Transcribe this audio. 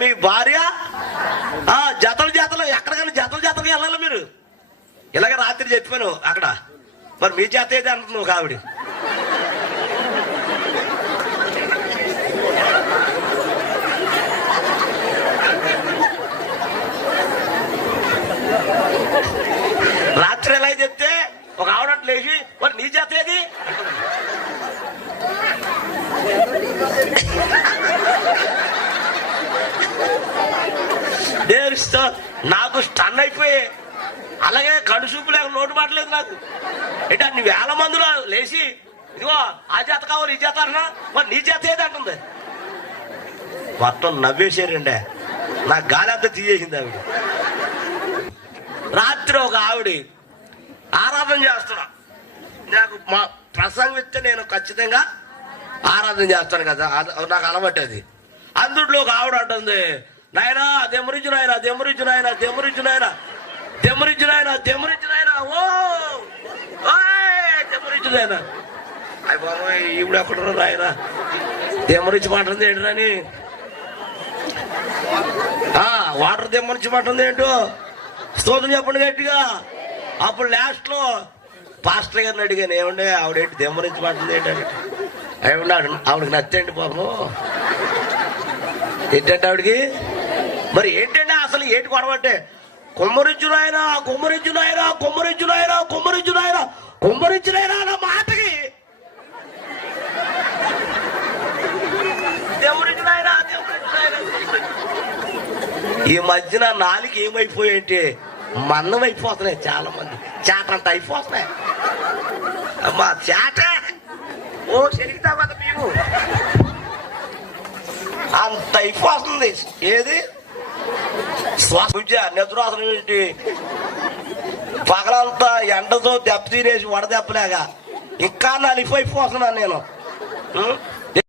మీ భార్య? ఆ జతలు జతలు ఎక్కడికైనా జతలు జతలు వెళ్ళాలి మీరు? ఇలాగ రాత్రి చెప్పాను అక్కడ. మరి మీ చేత ఏది అంటున్నావు ఒక ఆవిడ? రాత్రి ఎలా చెప్తే ఒక ఆవిడ లేచి మరి నీ చేత ఏది? అంటుంది. నేరుస్తా నాకు స్టన్ అయిపోయి. అలాగే కడు చూపు లేక నోటు పడలేదు నాకు. అంటే అన్ని వేల మందిలో లేచి ఇదిగో ఆ చేత కావాలి ఈ చేత అన్నా మరి నీ చేత ఏది అంటుంది? మొత్తం నవ్వేశారండి. నాకు గాలి అంతా తీసేసింది ఆవిడ. రాత్రి ఒక ఆవిడ ఆరాధన చేస్తున్నా. నాకు మా ప్రసంగం ఇస్తే నేను ఖచ్చితంగా ఆరాధన చేస్తాను కదా. నాకు అలవాటు అది. అందులో ఒక ఆవిడ అంటుంది నాయనా దెమరించి నాయన దెమరించి నాయన దెమరించి నాయన దెమరించి నాయన దెమరించి నాయన ఓ! దెమరించి నాయన. అయ్యి బాబోయ్ ఈవిడ ఎక్కడ నాయన? దెమరించి మాటంది ఏంటని వాటర్ దెమ్మరించి మాటంది ఏంటో? స్తోత్రం చెప్పండి గట్టిగా. అప్పుడు లాస్ట్లో పాస్టర్ గారిని అడిగాను ఏమండి ఆవిడ ఏంటి దెమ్మరించి మాటంది ఏంటని ఏమన్నా ఆవిడకి నచ్చండి పాపం. ఏంటంటే ఆవిడకి? మరి ఏంటంటే అసలు ఏంటి గొడవ అంటే కుమ్మరించునాయనా కుమ్మరించునాయనా కుమ్మరించునాయనా కుమ్మరించునాయనా కుమ్మరించునాయన అన్న మాటకి దేవుడించునాయన దేవుడించునాయన ఈ మధ్యన నాలుగు ఏమైపోయాయంటే మన్నం అయిపోతున్నాయి చాలా మంది చేటంత అయిపోతున్నాయి. అమ్మా చేట! ఓ చెరిగితా కదా మేము అంత అయిపోతుంది. ఏది? శ్వాస నిద్రాసనం ఏంటి పగలంతా ఎండతో దెబ్బ తీరేసి వడదెబ్బలేక ఇంకా నలిపోయిపోతున్నాను నేను.